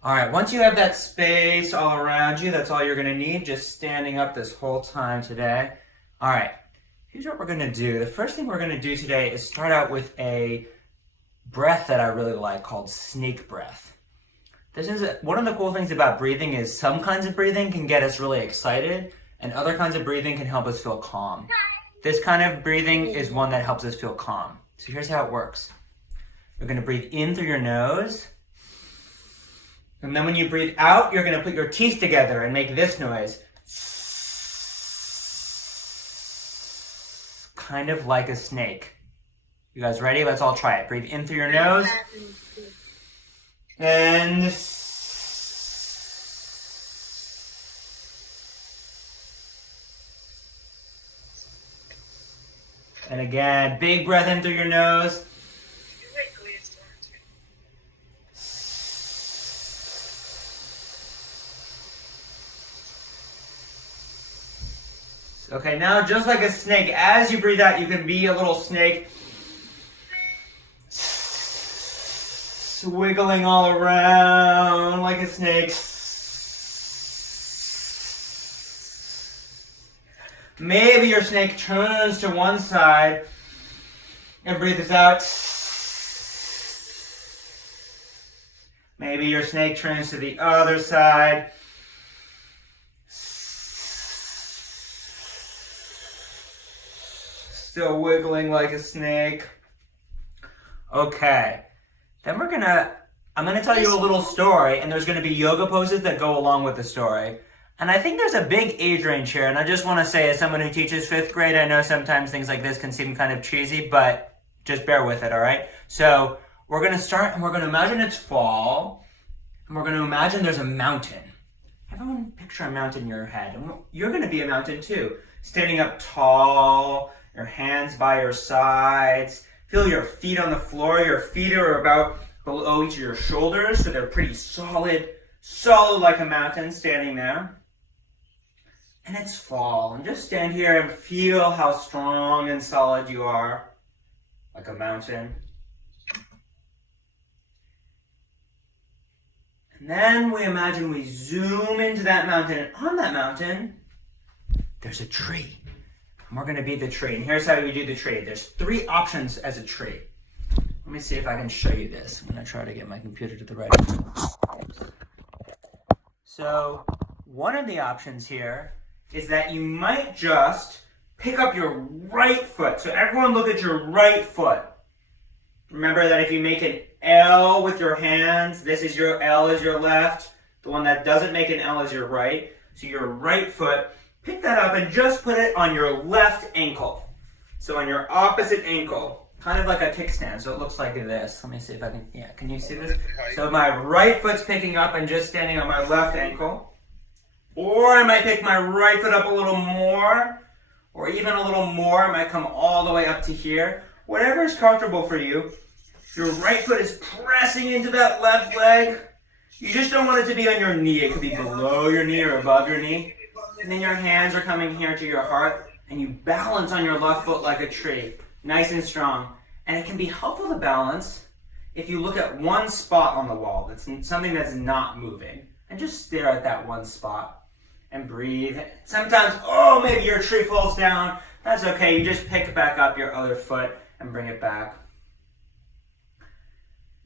All right, once you have that space all around you, that's all you're gonna need, just standing up this whole time today. All right, here's what we're gonna do. The first thing we're gonna do today is start out with a breath that I really like called snake breath. One of the cool things about breathing is some kinds of breathing can get us really excited and other kinds of breathing can help us feel calm. This kind of breathing is one that helps us feel calm. So here's how it works. You're gonna breathe in through your nose. And then when you breathe out, you're gonna put your teeth together and make this noise. Kind of like a snake. You guys ready? Let's all try it. Breathe in through your nose. And again, big breath in through your nose. Okay, now just like a snake, as you breathe out, you can be a little snake. Wiggling all around like a snake. Maybe your snake turns to one side and breathes out. Maybe your snake turns to the other side. Still wiggling like a snake. Okay. Then I'm gonna tell you a little story, and there's gonna be yoga poses that go along with the story. And I think there's a big age range here, and I just wanna say, as someone who teaches 5th grade, I know sometimes things like this can seem kind of cheesy, but just bear with it, all right? So we're gonna start, and we're gonna imagine it's fall, and we're gonna imagine there's a mountain. Everyone picture a mountain in your head, and you're gonna be a mountain too. Standing up tall, your hands by your sides. Feel your feet on the floor. Your feet are about below each of your shoulders, so they're pretty solid like a mountain standing there. And it's fall. And just stand here and feel how strong and solid you are, like a mountain. And then we imagine we zoom into that mountain, and on that mountain, there's a tree. And we're gonna be the tree. And here's how you do the tree. There's 3 options as a tree. Let me see if I can show you this. I'm gonna try to get my computer to the right. So one of the options here is that you might just pick up your right foot. So everyone look at your right foot. Remember that if you make an L with your hands, this is your L is your left. The one that doesn't make an L is your right. So your right foot, pick that up and just put it on your left ankle. So on your opposite ankle, kind of like a kickstand. So it looks like this. Let me see if I can you see this? So my right foot's picking up and just standing on my left ankle. Or I might pick my right foot up a little more, or even a little more. I might come all the way up to here. Whatever is comfortable for you. Your right foot is pressing into that left leg. You just don't want it to be on your knee. It could be below your knee or above your knee. And then your hands are coming here to your heart, and you balance on your left foot like a tree, nice and strong. And it can be helpful to balance if you look at one spot on the wall, that's something that's not moving, and just stare at that one spot and breathe. Sometimes, maybe your tree falls down. That's okay, you just pick back up your other foot and bring it back.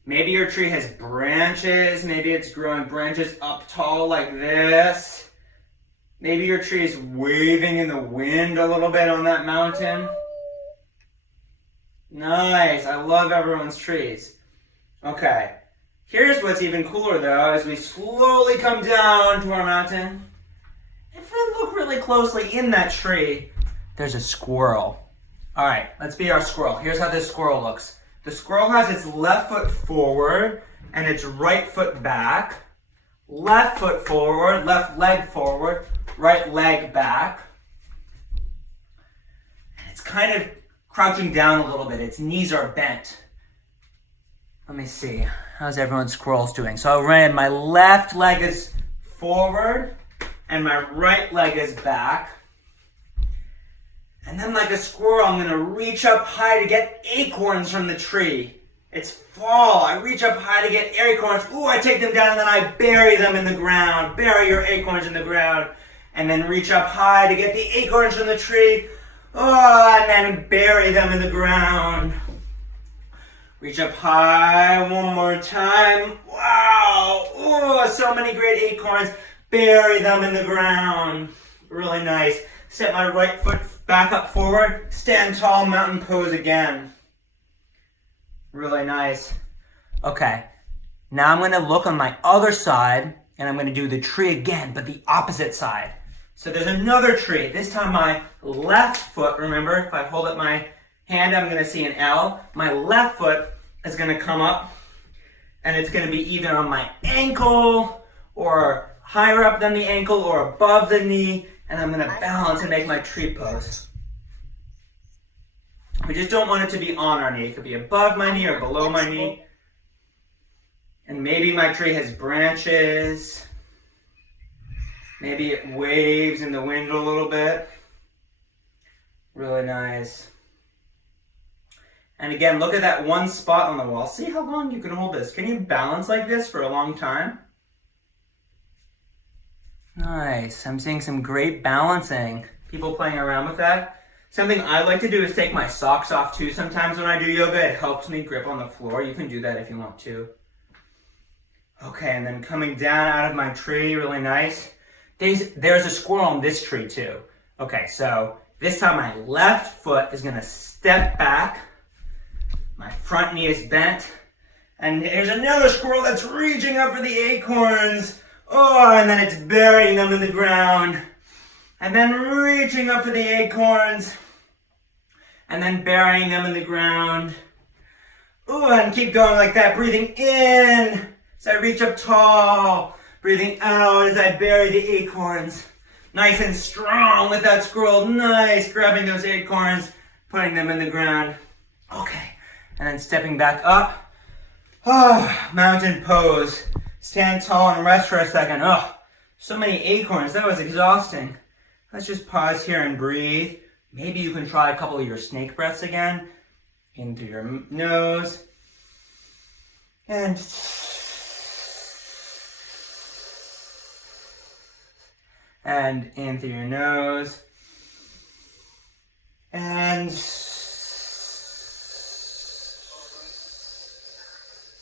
Maybe your tree has branches, maybe it's growing branches up tall like this. Maybe your tree is waving in the wind a little bit on that mountain. Nice, I love everyone's trees. Okay, here's what's even cooler though, as we slowly come down to our mountain. If we look really closely in that tree, there's a squirrel. All right, let's be our squirrel. Here's how this squirrel looks. The squirrel has its left foot forward and its right foot back. Left foot forward, left leg forward, right leg back. And it's kind of crouching down a little bit. Its knees are bent. Let me see. How's everyone's squirrels doing? So my left leg is forward and my right leg is back. And then like a squirrel, I'm gonna reach up high to get acorns from the tree. It's fall. I reach up high to get acorns. Ooh, I take them down and then I bury them in the ground. Bury your acorns in the ground. And then reach up high to get the acorns from the tree. Oh, and then bury them in the ground. Reach up high one more time. Wow. Oh, so many great acorns. Bury them in the ground. Really nice. Set my right foot back up forward. Stand tall, mountain pose again. Really nice. Okay. Now I'm going to look on my other side and I'm going to do the tree again, but the opposite side. So there's another tree. This time my left foot, remember, if I hold up my hand, I'm going to see an L. My left foot is going to come up and it's going to be either on my ankle or higher up than the ankle or above the knee, and I'm going to balance and make my tree pose. We just don't want it to be on our knee. It could be above my knee or below my knee. And maybe my tree has branches. Maybe it waves in the wind a little bit. Really nice. And again, look at that one spot on the wall. See how long you can hold this. Can you balance like this for a long time? Nice. I'm seeing some great balancing. People playing around with that. Something I like to do is take my socks off too. Sometimes when I do yoga, it helps me grip on the floor. You can do that if you want to. Okay, and then coming down out of my tree, really nice. There's a squirrel on this tree too. Okay, so this time my left foot is gonna step back. My front knee is bent. And there's another squirrel that's reaching up for the acorns. Oh, and then it's burying them in the ground. And then reaching up for the acorns. And then burying them in the ground. Oh, and keep going like that. Breathing in as I reach up tall. Breathing out as I bury the acorns. Nice and strong with that squirrel. Nice. Grabbing those acorns, putting them in the ground. Okay. And then stepping back up. Oh, mountain pose. Stand tall and rest for a second. Oh, so many acorns. That was exhausting. Let's just pause here and breathe. Maybe you can try a couple of your snake breaths again. In through your nose. And in through your nose. And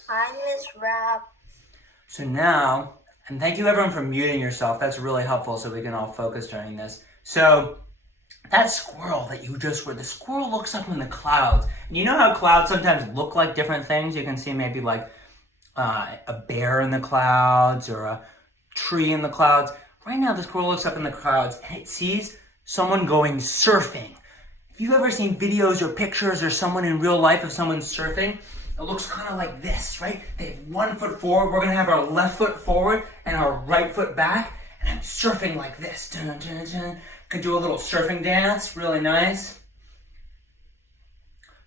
hi, Miss Rap. So now, and thank you everyone for muting yourself. That's really helpful so we can all focus during this. So that squirrel that you just were, the squirrel looks up in the clouds. And you know how clouds sometimes look like different things? You can see maybe like a bear in the clouds or a tree in the clouds. Right now the squirrel looks up in the clouds and it sees someone going surfing. If you've ever seen videos or pictures or someone in real life of someone surfing, it looks kind of like this, right? They have 1 foot forward. We're going to have our left foot forward and our right foot back. And I'm surfing like this. Dun, dun, dun. Could do a little surfing dance. Really nice.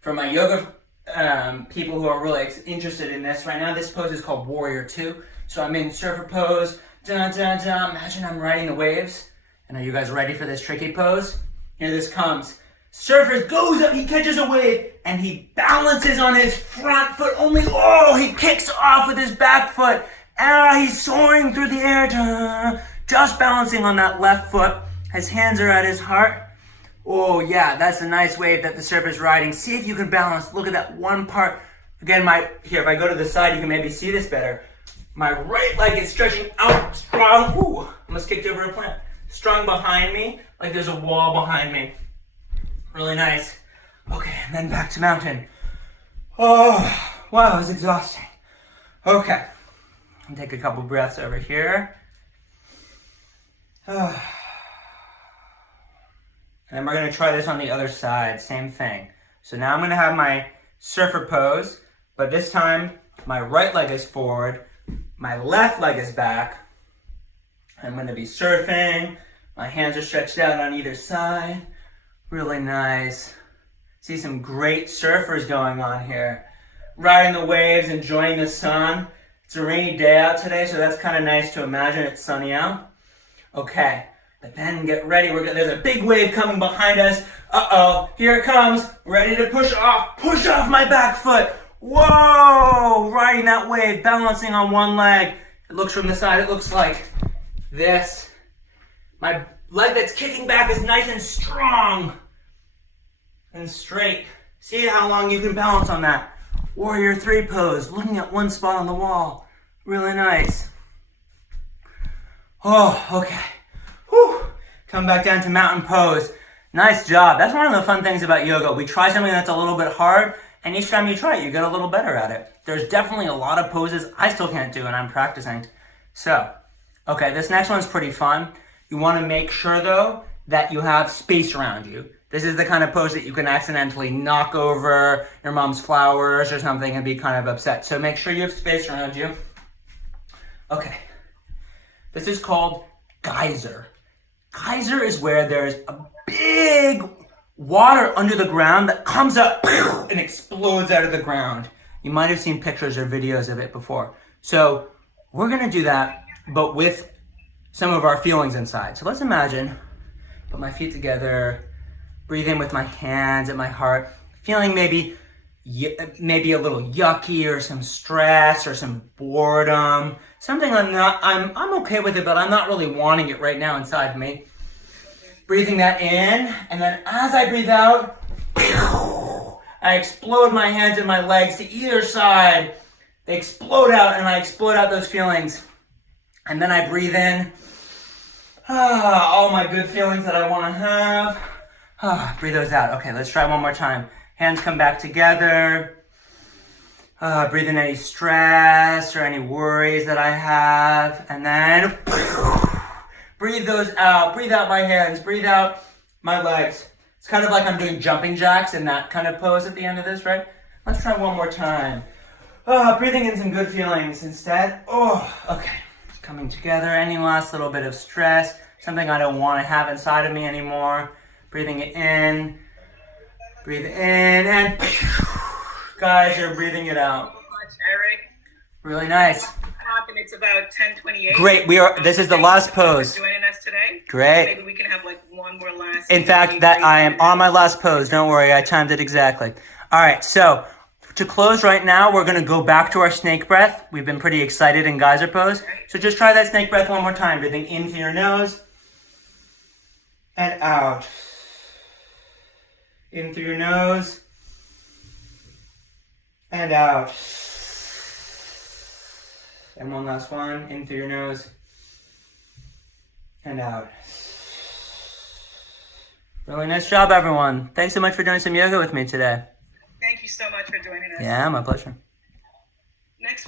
For my yoga people who are really interested in this right now, this pose is called Warrior 2. So I'm in surfer pose. Dun, dun, dun. Imagine I'm riding the waves. And are you guys ready for this tricky pose? Here this comes. Surfer goes up, he catches a wave, and he balances on his front foot only. Oh, he kicks off with his back foot. He's soaring through the air, just balancing on that left foot. His hands are at his heart. Oh yeah, that's a nice wave that the surfer's riding. See if you can balance. Look at that one part. Again, here, if I go to the side, you can maybe see this better. My right leg is stretching out strong. Ooh, almost kicked over a plant. Strong behind me, like there's a wall behind me. Really nice. Okay, and then back to mountain. Oh, wow, it was exhausting. Okay, I'll take a couple breaths over here. And then we're gonna try this on the other side, same thing. So now I'm gonna have my surfer pose, but this time my right leg is forward, my left leg is back. I'm gonna be surfing, my hands are stretched out on either side. Really nice. See some great surfers going on here. Riding the waves, enjoying the sun. It's a rainy day out today, so that's kind of nice to imagine it's sunny out. Okay, but then get ready. There's a big wave coming behind us. Uh-oh, here it comes. Ready to push off. Push off my back foot. Whoa! Riding that wave, balancing on one leg. It looks from the side, it looks like this. My leg that's kicking back is nice and strong and straight. See how long you can balance on that. Warrior 3 pose, looking at one spot on the wall. Really nice. Oh, okay. Whew. Come back down to mountain pose. Nice job. That's one of the fun things about yoga. We try something that's a little bit hard, and each time you try it, you get a little better at it. There's definitely a lot of poses I still can't do, and I'm practicing. So, okay, this next one's pretty fun. You want to make sure, though, that you have space around you. This is the kind of pose that you can accidentally knock over your mom's flowers or something and be kind of upset. So make sure you have space around you. Okay. This is called geyser. Geyser is where there's a big water under the ground that comes up and explodes out of the ground. You might have seen pictures or videos of it before. So we're gonna do that, but with some of our feelings inside. So let's imagine, put my feet together, breathe in with my hands at my heart, feeling maybe a little yucky or some stress or some boredom, something I'm okay with it, but I'm not really wanting it right now inside me. Breathing that in, and then as I breathe out, I explode my hands and my legs to either side. They explode out, and I explode out those feelings. And then I breathe in, all my good feelings that I want to have. Breathe those out. Okay, let's try one more time. Hands come back together. Breathe in any stress or any worries that I have. And then breathe those out. Breathe out my hands. Breathe out my legs. It's kind of like I'm doing jumping jacks in that kind of pose at the end of this, right? Let's try one more time. Breathing in some good feelings instead. Okay. Coming together. Any last little bit of stress. Something I don't want to have inside of me anymore. Breathing it in. Breathe in and guys, you're breathing it out. Thank you so much, Eric. Really nice. And it's about 10:28. Great. This is the last pose. For joining us today. Great. Maybe we can have like one more last. In fact, that I am on my last pose. Don't worry, I timed it exactly. All right. So to close right now, we're going to go back to our snake breath. We've been pretty excited in geyser pose. So just try that snake breath one more time. Breathing in through your nose and out. In through your nose and out. And one last one. In through your nose and out. Really nice job, everyone. Thanks so much for doing some yoga with me today. Thank you so much for joining us. Yeah, my pleasure. Next